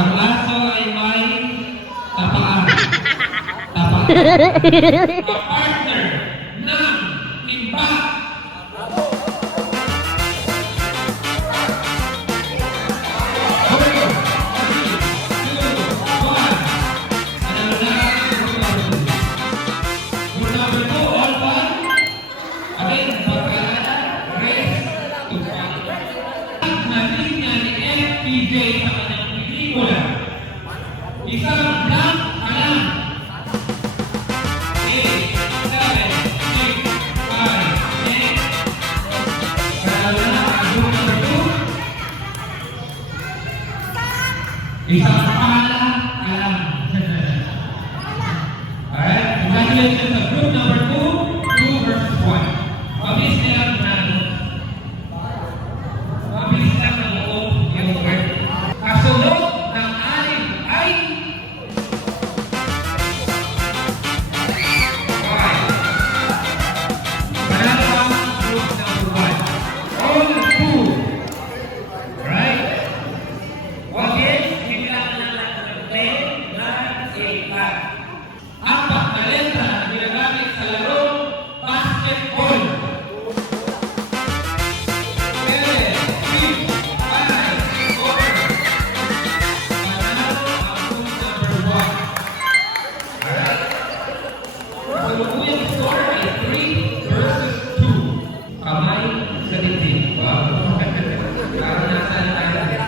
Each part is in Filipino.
Ang aso ay may tapaan. Tapaan. Partner ng timba. PJ sa kanyang pelikula. Isang blank alam. 8, 7, 6, 5, 8. Panalo na ang group number 2. Isang pangalan alam. Alright, congratulations sa group number 2, 2 versus 1. Mabilis nilang nanalo. Mabilis lang ang loob yung word. Kasunod ng anim ay panalo ang group number 1. All two. Right? Okay, kailangan na lang ng play na ipat. Apat na letra na ginagamit sa larong basketball. Salubuyang score ay 3 versus 2. Kamay sa dibdib. Wow. Parang nasaan tayo.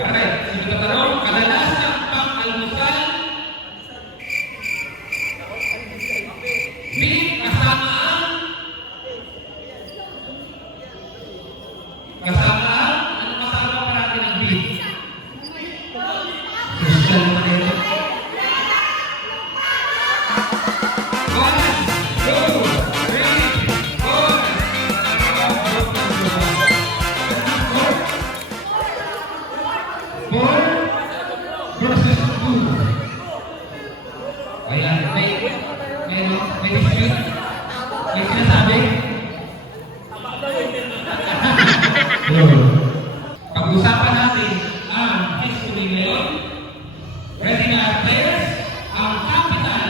Alright, sige na tanong. Kadalasan pang-almusal. Beef kasama ang ano kasama parati ng beef? Social manila. Versus 2. Ayan, may dispute. May sinasabi. Pag-usapan natin ang history ngayon. Ready na players? Ang capital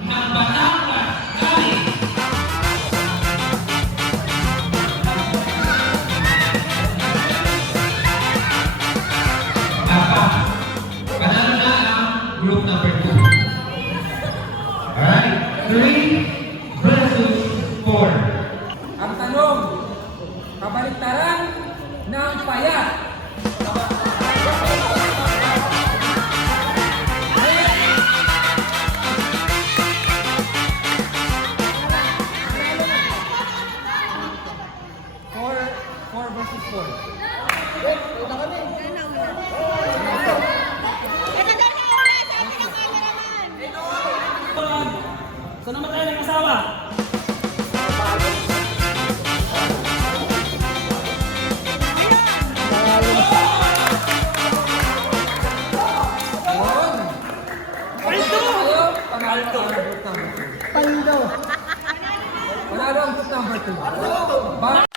ng Batangas ay panalo na ang group number 2. Alright? 3 versus 4. Ang tanong, kabaliktaran ng payat. Four versus 4. Saan naman tayo ng asawa? Panalo ang group number 2.